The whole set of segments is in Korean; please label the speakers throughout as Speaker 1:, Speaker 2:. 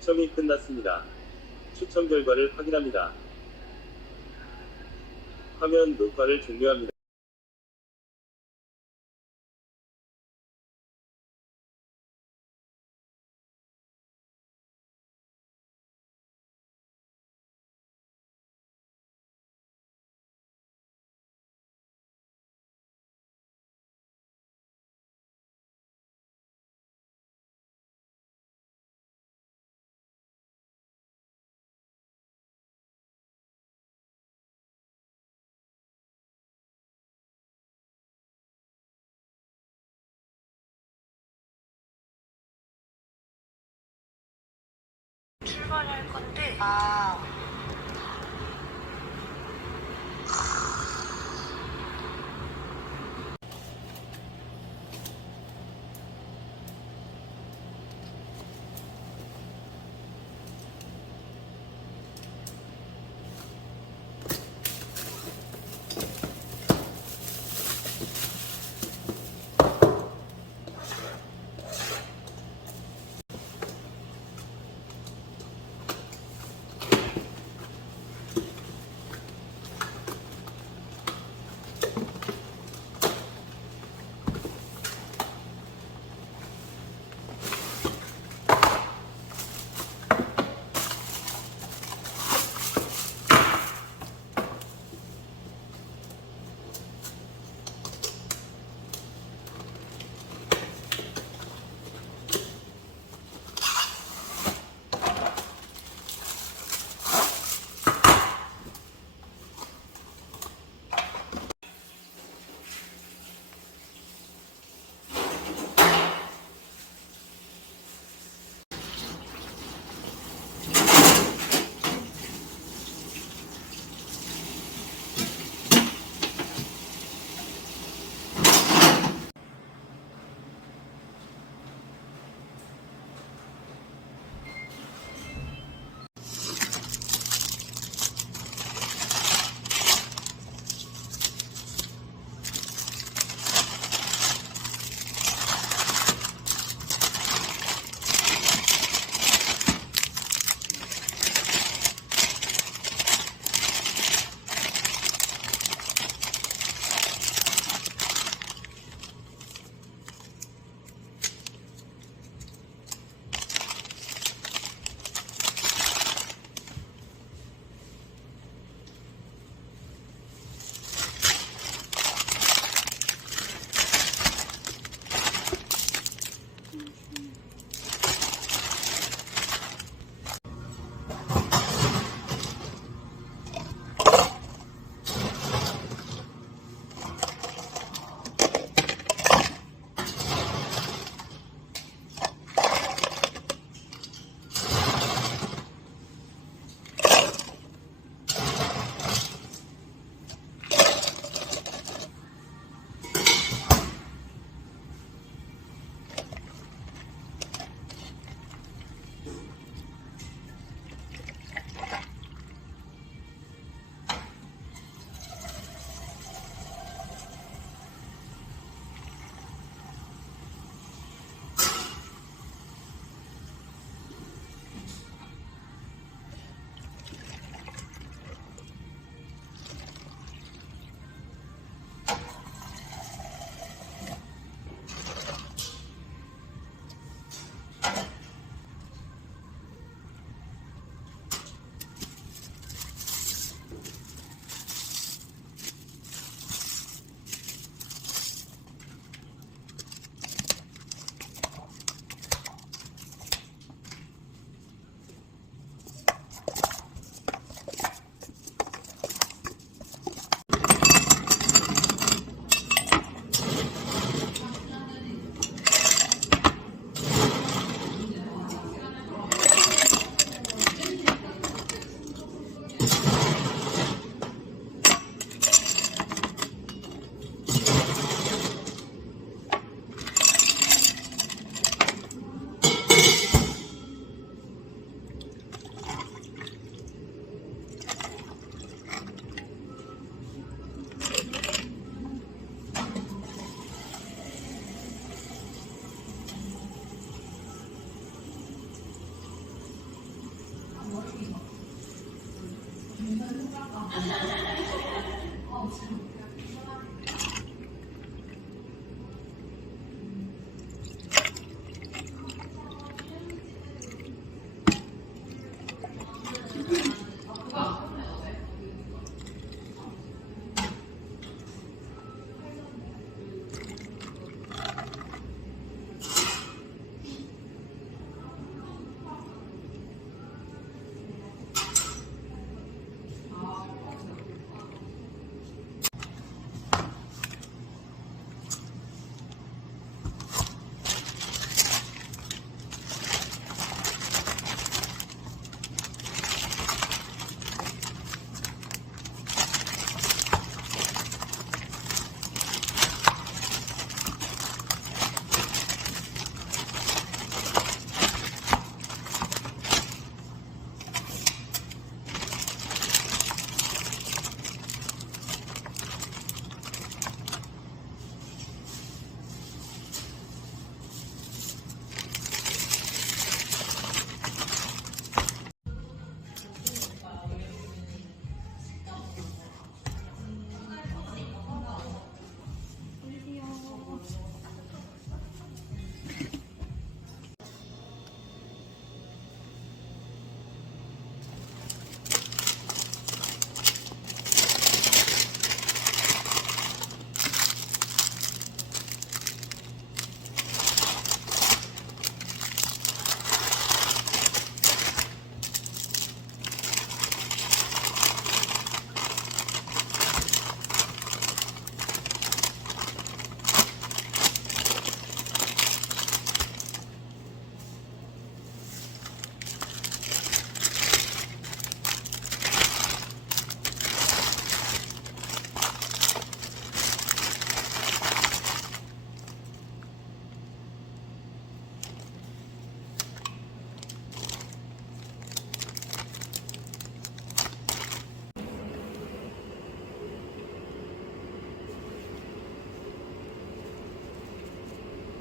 Speaker 1: 추첨이 끝났습니다. 추첨 결과를 확인합니다. 화면 녹화를 종료합니다.
Speaker 2: 출발할 건데. 아,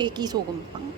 Speaker 2: 애기 소금빵